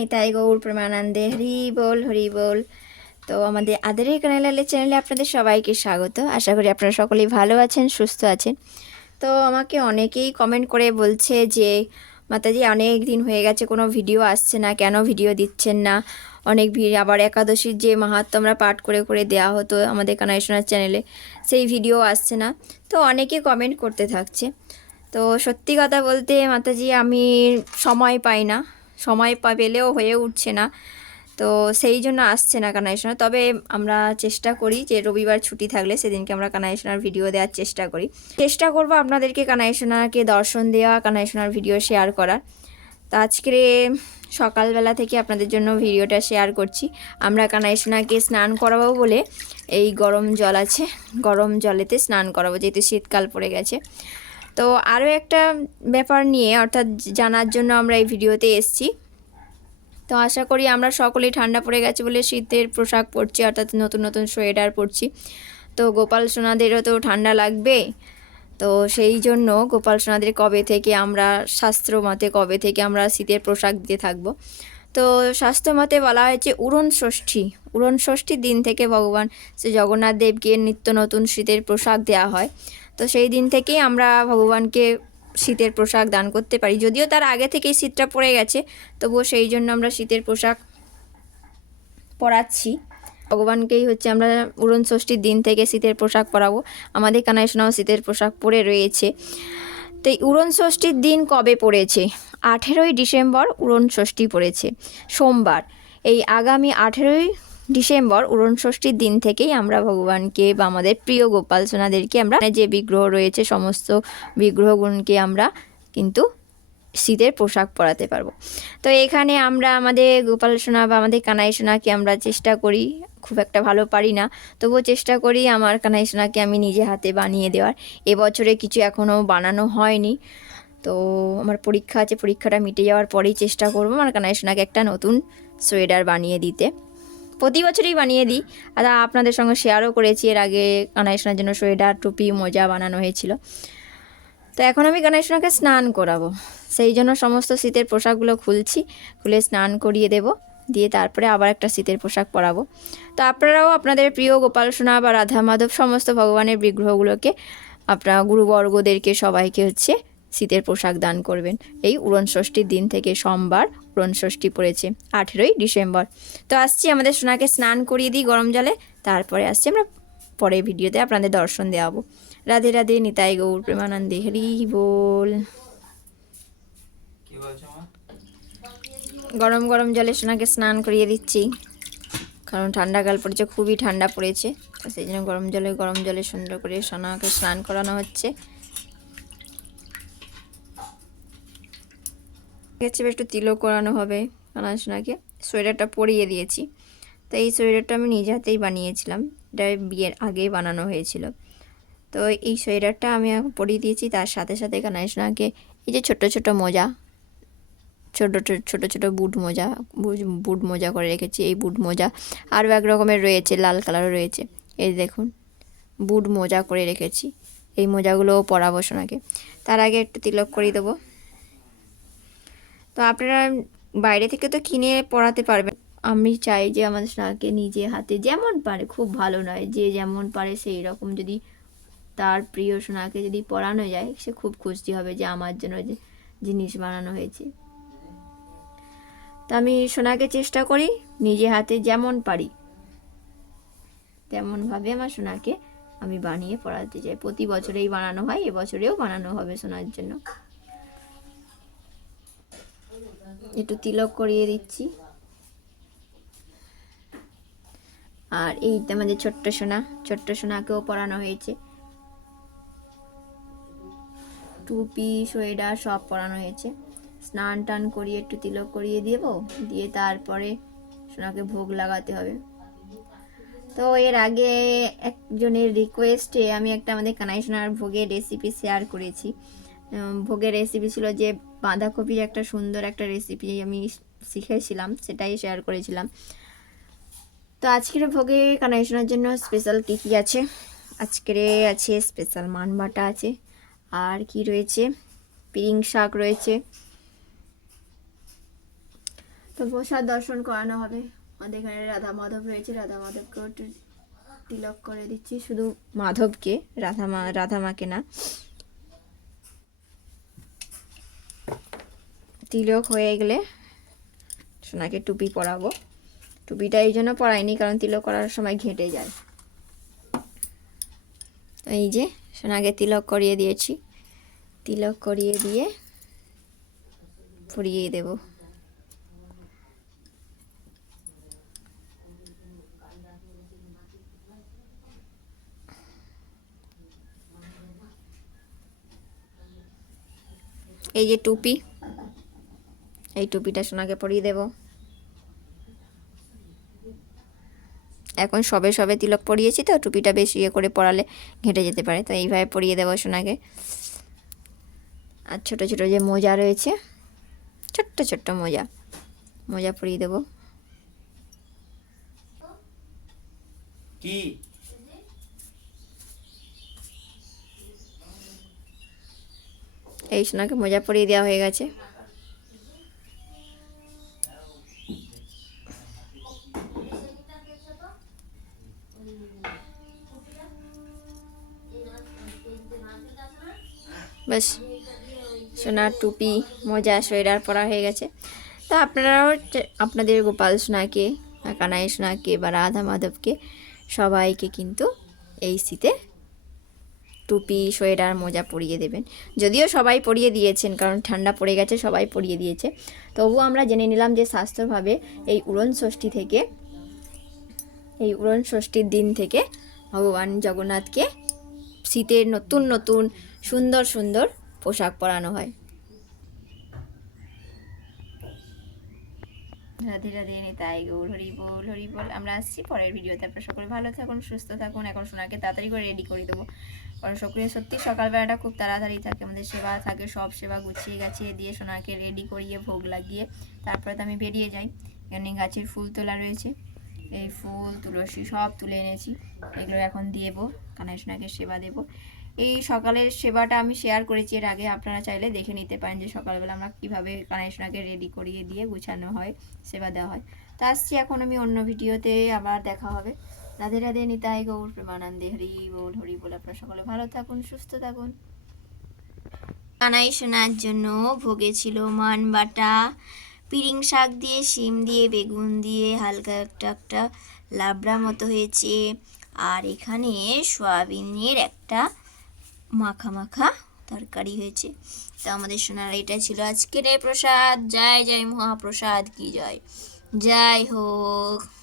নিতাই গৌর প্রেমানন্দে হরি বল হরি বল তো আমাদের আদারের কানালালের চ্যানেলে আপনাদের সবাইকে স্বাগত। আশা করি আপনারা সকলেই ভালো আছেন, সুস্থ আছেন। তো আমাকে অনেকেই কমেন্ট করে বলছে যে, মাতাজি, অনেক দিন হয়ে গেছে, কোনো ভিডিও আসছে না, কেন ভিডিও দিচ্ছেন না? অনেক ভিড়। আবার একাদশীর যে মাহাত্ম আমরা পাঠ করে করে দেওয়া হতো আমাদের কানাইশনার চ্যানেলে সেই ভিডিও আসছে না। তো অনেকে কমেন্ট করতে থাকছে। তো সত্যি কথা বলতে, মাতাজি, আমি সময় পাই না। সময় পা, পেলেও হয়ে উঠছে না। তো সেই জন্য আসছে না কানাইশোনা তবে আমরা চেষ্টা করি যে রবিবার ছুটি থাকলে সেদিনকে আমরা কানাইশোনার ভিডিও দেওয়ার চেষ্টা করি। চেষ্টা করব আপনাদেরকে কানাইশোনাকে দর্শন দেওয়া কানাইশোনার ভিডিও শেয়ার করার। তো আজকে সকালবেলা থেকে আপনাদের জন্য ভিডিওটা শেয়ার করছি। আমরা কানাইশোনাকে স্নান করাবো বলে এই গরম জল আছে, গরম জলেতে স্নান করাবো, যেহেতু শীতকাল পড়ে গেছে। তো আরও একটা ব্যাপার নিয়ে, অর্থাৎ জানার জন্য আমরা এই ভিডিওতে এসেছি। তো আশা করি আমরা সকলেই ঠান্ডা পড়ে গেছে বলে শীতের পোশাক পরছি, অর্থাৎ নতুন নতুন সোয়েটার পরছি। তো গোপাল সোনাদেরও তো ঠান্ডা লাগবে। তো সেই জন্য গোপাল সোনাদের কবে থেকে আমরা শাস্ত্র মতে কবে থেকে আমরা শীতের পোশাক দিতে থাকব? তো শাস্ত্র মতে বলা হয়েছে, উড়ন ষষ্ঠী। উড়ন ষষ্ঠীর দিন থেকে ভগবান শ্রী জগন্নাথ দেবকে নিত্য নতুন শীতের পোশাক দেওয়া হয়। তো সেই দিন থেকেই আমরা ভগবানকে শীতের পোশাক দান করতে পারি। যদিও তার আগে থেকেই শীতটা পড়ে গেছে, তবুও সেই জন্য আমরা শীতের পোশাক পরাচ্ছি। ভগবানকেই হচ্ছে আমরা উড়ন ষষ্ঠীর দিন থেকে শীতের পোশাক পরাবো। আমাদের কানাইশোনাও শীতের পোশাক পরে রয়েছে। তো এই উড়ন ষষ্ঠীর দিন কবে পড়েছে? আঠেরোই ডিসেম্বর উড়ন ষষ্ঠী পড়েছে, সোমবার। এই আগামী আঠেরোই ডিসেম্বর উড়ন ষষ্ঠীর দিন থেকেই আমরা ভগবানকে বা আমাদের প্রিয় গোপাল সোনাদেরকে আমরা যে বিগ্রহ রয়েছে, সমস্ত বিগ্রহগুণকে আমরা কিন্তু শীতের পোশাক পরাতে পারব। তো এখানে আমরা আমাদের গোপাল সোনা বা আমাদের কানাই সোনাকে আমরা চেষ্টা করি, খুব একটা ভালো পারি না। তবুও চেষ্টা করি আমার কানাই সোনাকে আমি নিজে হাতে বানিয়ে দেওয়ার। এবছরে কিছু এখনও বানানো হয়নি। তো আমার পরীক্ষা আছে, পরীক্ষাটা মিটে যাওয়ার পরেই চেষ্টা করব আমার কানাই সোনাকে একটা নতুন সোয়েটার বানিয়ে দিতে। প্রতি বছরই বানিয়ে দিই। আর আপনাদের সঙ্গে শেয়ারও করেছি। এর আগে কানাইশোনার জন্য সোয়েটার, টুপি, মোজা বানানো হয়েছিল। তো এখন আমি কানাইশোনাকে স্নান করাবো। সেই জন্য সমস্ত শীতের পোশাকগুলো খুলছি। খুলে স্নান করিয়ে দেব। দিয়ে তারপরে আবার একটা শীতের পোশাক পরাবো। তো আপনারাও আপনাদের প্রিয় গোপাল সোনা বা রাধা মাধব সমস্ত ভগবানের বিগ্রহগুলোকে আপনার গুরুবর্গদেরকে সবাইকে হচ্ছে শীতের পোশাক দান করবেন। এই উড়ন ষষ্ঠীর দিন থেকে সোমবার উড়ন ষষ্ঠী পড়েছে আঠেরোই ডিসেম্বর। তো আসছি আমাদের সোনাকে স্নান করিয়ে দিই গরম জলে তারপরে আসছি আমরা পরের ভিডিওতে আপনাদের দর্শন দেওয়াবো। রাধে রাধে নিতাই গৌর প্রেমানন্দে হরি বল। গরম গরম জলে সোনাকে স্নান করিয়ে দিচ্ছি কারণ ঠান্ডাকাল পড়েছে খুবই ঠান্ডা পড়েছে সেই জন্য গরম জলে গরম জলে সুন্দর করে সোনাকে স্নান করানো হচ্ছে। হচ্ছে একটু তিলক করানো হবে কানা সোনাকে সোয়েটারটা পরিয়ে দিয়েছি। তো এই সোয়েটারটা আমি নিজে হাতেই বানিয়েছিলাম। এটা বিয়ের আগেই বানানো হয়েছিল। তো এই সোয়েটারটা আমি পরিয়ে দিয়েছি। তার সাথে সাথে কানাই সোনাকে এই যে ছোট ছোট মোজা ছোট ছোট ছোট বুট মোজা, বুট- বুট মোজা করে রেখেছি। এই বুট মোজা আরও এক রকমের রয়েছে, লাল কালারও রয়েছে। এই দেখুন, বুট মোজা করে রেখেছি। এই মোজাগুলোও পরাবো সোনাকে। তার আগে একটু তিলক করিয়ে দেবো। তো আপনারা বাইরে থেকে তো কিনে পড়াতে পারবেন। আমি চাই যে আমাদের সোনাকে নিজে হাতে যেমন পারে, খুব ভালো নয়, যে যেমন পারে সেই রকম যদি তার প্রিয় সোনাকে যদি পড়ানো যায়, সে খুব খুশি হবে যে আমার জন্য যে জিনিস বানানো হয়েছে। তা আমি সোনাকে চেষ্টা করি নিজে হাতে যেমন পারি, তেমনভাবে আমার সোনাকে আমি বানিয়ে পড়াতে চাই। প্রতি বছরেই বানানো হয়, এবছরেও বানানো হবে সোনার জন্য। একটু তিলক করিয়ে দিচ্ছি। আর এই আমাদের ছোট্ট সোনা, ছোট্ট সোনাকেও পরানো হয়েছে। টুপি সোয়েটার সব পরানো হয়েছে। স্নান টান করিয়ে একটু তিলক করিয়ে দেব, দিয়ে তারপরে সোনাকে ভোগ লাগাতে হবে। তো এর আগে একজনের রিকোয়েস্টে আমি একটা আমাদের কানাই সোনার ভোগের রেসিপি শেয়ার করেছি। ভোগের রেসিপি ছিল যে বাঁধাকপির একটা সুন্দর একটা রেসিপি আমি শিখেছিলাম, সেটাই শেয়ার করেছিলাম। তো আজকের ভোগে কানাই সোনার জন্য স্পেশাল কী কী আছে? আজকের আছে স্পেশাল মান বাটা আছে, আর কি রয়েছে? পিরিং শাক রয়েছে। তো প্রসাদ দর্শন করানো হবে। আমাদের এখানে রাধা মাধব রয়েছে, রাধা মাধবকেও তিলক করে দিচ্ছি। শুধু মাধবকে, রাধা মা, রাধা মাকে না। তিলক হয়ে গেলে সোনাকে টুপি পরাবো। টুপিটা এই জন্য পরাইনি কারণ তিলক করার সময় ঘেঁটে যায়। এই যে সোনাকে তিলক করিয়ে দিয়েছি। তিলক করিয়ে দিয়ে পরিয়ে দেব। এই যে টুপি এই টুপিটা সোনাকে পরিয়ে দেব। এখন সবে সবে তিলক পরিয়েছি তো টুপিটা বেশি ইয়ে করে পরালে ঘেঁটে যেতে পারে তো এইভাবে পরিয়ে দেবো সোনাকে। আর ছোট ছোট যে মোজা রয়েছে ছোট্ট ছোট্ট মোজা মোজা পরিয়ে দেবো। কি? এই সোনাকে মোজা পরিয়ে দেওয়া হয়ে গেছে। ব্যাস সোনার টুপি, মোজা, সোয়েটার পরা হয়ে গেছে। তো আপনারাও আপনাদের গোপাল সোনাকে, কানাই সোনাকে বা রাধা মাধবকে সবাইকে কিন্তু এই শীতে টুপি, সোয়েটার, মোজা পরিয়ে দেবেন। যদিও সবাই পরিয়ে দিয়েছেন, কারণ ঠান্ডা পড়ে গেছে, সবাই পরিয়ে দিয়েছে। তবুও আমরা জেনে নিলাম যে স্বাস্থ্যভাবে এই উড়ন ষষ্ঠী থেকে এই উড়ন ষষ্ঠীর দিন থেকে ভগবান জগন্নাথকে শীতের নতুন নতুন সুন্দর সুন্দর পোশাক পরানো হয়। রাধে রাধে নিতাই গৌর হরি বল হরি বল। আমরা আসছি পরের ভিডিওতে। আপনারা সকলে ভালো থাকুন, সুস্থ থাকুন। এখন সোনাকে তাড়াতাড়ি করে রেডি করে দেবো। কারণ সকলে সত্যি সকালবেলাটা খুব তাড়াতাড়ি থাকে। আমাদের সেবা থাকে, সব সেবা গুছিয়ে গাছিয়ে দিয়ে সোনাকে রেডি করিয়ে ভোগ লাগিয়ে তারপরে তো আমি বেরিয়ে যাই। এখানে গাছের ফুল তোলা রয়েছে। এই ফুল, তুলসী সব তুলে এনেছি। এগুলো এখন দেবো কানাই সোনাকে সেবা দেবো। এই সকালের সেবাটা আমি শেয়ার করেছি এর আগে, আপনারা চাইলে দেখে নিতে পারেন যে সকালবেলা আমরা কীভাবে কানাই সোনাকে রেডি করিয়ে দিয়ে গুছানো হয়, সেবা দেওয়া হয়। তো আসছি এখন আমি অন্য ভিডিওতে, আবার দেখা হবে। রাধে রাধে, নিতাই গৌর, প্রেমানন্দে, হরি বল হরি বল। আপনারা সকলে ভালো থাকুন, সুস্থ থাকুন। কানাই সোনার জন্য ভোগে ছিল মান বাটা। পিরিং শাক দিয়ে, শিম দিয়ে, বেগুন দিয়ে, হালকা একটা একটা লাবড়া মতো হয়েছে। আর এখানে সোয়াবিনের একটা মাখা মাখা তরকারি হয়েছে। তো আমাদের সোনার এটা ছিল আজকের এই প্রসাদ। জয় জয় মহাপ্রসাদ, কি জয়। জয় হোক।